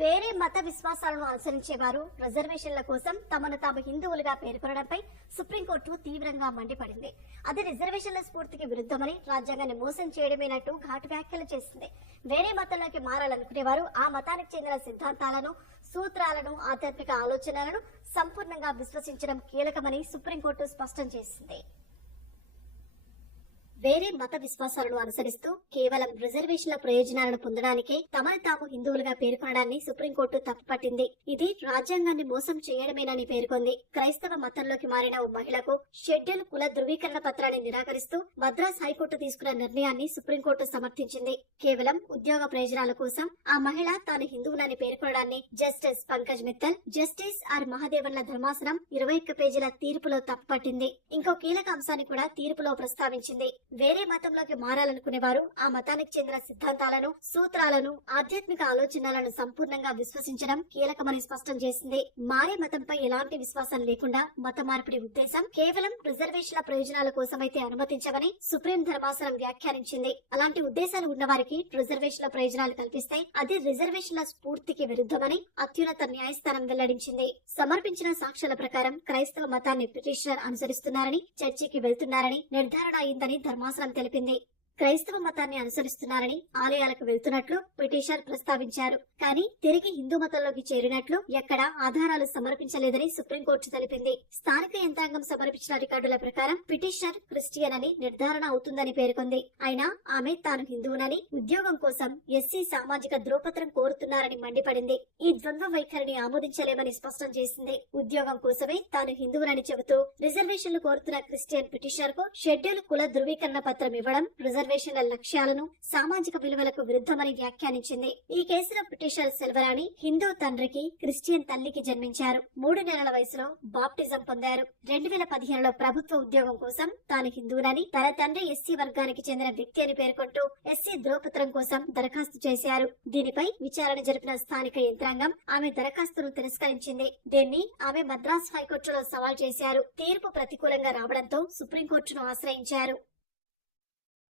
వేరే మత విశ్వాసాలను అనుసరించే వారు రిజర్వేషన్ల కోసం తమను తాము హిందువులుగా పేర్కొనడంపై సుప్రీంకోర్టు తీవ్రంగా మండిపడింది. అది రిజర్వేషన్ల స్ఫూర్తికి విరుద్ధమని, రాజ్యాంగాన్ని మోసం చేయడమేనట్టు ఘాటు వ్యాఖ్యలు చేసింది. వేరే మతంలోకి మారాలనుకునేవారు ఆ మతానికి చెందిన సిద్ధాంతాలను, సూత్రాలను, ఆధ్యాత్మిక ఆలోచనలను సంపూర్ణంగా విశ్వసించడం కీలకమని సుప్రీంకోర్టు స్పష్టం చేసింది. వేరే మత విశ్వాసాలను అనుసరిస్తూ కేవలం రిజర్వేషన్ల ప్రయోజనాలను పొందడానికే తమను తాము హిందువులుగా పేర్కొనడాన్ని సుప్రీంకోర్టు తప్పుపట్టింది. ఇది రాజ్యాంగాన్ని మోసం చేయడమేనని పేర్కొంది. క్రైస్తవ మతంలోకి మారిన ఓ మహిళకు షెడ్యూల్ కుల ధృవీకరణ పత్రాన్ని నిరాకరిస్తూ మద్రాస్ హైకోర్టు తీసుకున్న నిర్ణయాన్ని సుప్రీంకోర్టు సమర్థించింది. కేవలం ఉద్యోగ ప్రయోజనాల కోసం ఆ మహిళ తాను హిందువులని పేర్కొనడాన్ని justice Pankaj Mittal, justice R మహాదేవన్ల ధర్మాసనం 21 పేజీల తీర్పులో తప్పుపట్టింది. ఇంకో కీలక అంశాన్ని కూడా తీర్పులో ప్రస్తావించింది. వేరే మతంలోకి మారాలనుకునే వారు ఆ మతానికి చెందిన సిద్ధాంతాలను, సూత్రాలను, ఆధ్యాత్మిక ఆలోచనలను సంపూర్ణంగా విశ్వసించడం కీలకమని స్పష్టం చేసింది. మారే మతంపై ఎలాంటి విశ్వాసం లేకుండా మత మార్పిడి ఉద్దేశం కేవలం రిజర్వేషన్ల ప్రయోజనాల కోసమైతే అనుమతించమని సుప్రీం ధర్మాసనం వ్యాఖ్యానించింది. అలాంటి ఉద్దేశాలు ఉన్నవారికి రిజర్వేషన్ల ప్రయోజనాలు కల్పిస్తే అది రిజర్వేషన్ల స్ఫూర్తికి విరుద్ధమని అత్యున్నత న్యాయస్థానం వెల్లడించింది. సమర్పించిన సాక్ష్యాల ప్రకారం క్రైస్తవ మతాన్ని పిటిషనర్ అనుసరిస్తున్నారని, చర్చికి వెళ్తున్నారని నిర్ధారణ అయిందని ధర్మాసనం తెలిపింది. క్రైస్తవ మతాన్ని అనుసరిస్తున్నారని, ఆలయాలకు వెళ్తున్నట్లు పిటిషనర్ ప్రస్తావించారు. కానీ తిరిగి హిందూ మతంలోకి చేరినట్లు ఎక్కడా ఆధారాలు సమర్పించలేదని సుప్రీంకోర్టు తెలిపింది. స్థానిక యంత్రాంగం సమర్పించిన రికార్డుల ప్రకారం పిటిషనర్ క్రిస్టియన్ అని నిర్ధారణ అవుతుందని పేర్కొంది. అయినా ఆమె తాను హిందువునని, ఉద్యోగం కోసం ఎస్సీ సామాజిక ధ్రువపత్రం కోరుతున్నారని మండిపడింది. ఈ ద్వంద్వ వైఖరిని ఆమోదించలేమని స్పష్టం చేసింది. ఉద్యోగం కోసమే తాను హిందువునని చెబుతూ రిజర్వేషన్లు కోరుతున్న క్రిస్టియన్ పిటిషనర్ కు షెడ్యూల్ కుల ధృవీకరణ పత్రం ఇవ్వడం రిజర్వేషన్ల లక్ష్యాలను, సామాజిక విలువలకు విరుద్ధమని వ్యాఖ్యానించింది. ఈ కేసులో పిటిషనర్ సెల్వరాణి హిందూ తండ్రికి, క్రిస్టియన్ తల్లికి జన్మించారు. 3 నెలల వయసులో బాప్టిజం పొందారు. 2015లో ప్రభుత్వ ఉద్యోగం కోసం తాను హిందువునని, తన తండ్రి ఎస్సీ వర్గానికి చెందిన వ్యక్తి అని పేర్కొంటూ ఎస్సీ ధ్రువపత్రం కోసం దరఖాస్తు చేశారు. దీనిపై విచారణ జరిపిన స్థానిక యంత్రాంగం ఆమె దరఖాస్తును తిరస్కరించింది. దీన్ని ఆమె మద్రాస్ హైకోర్టులో సవాల్ చేశారు. తీర్పు ప్రతికూలంగా రావడంతో సుప్రీంకోర్టును ఆశ్రయించారు.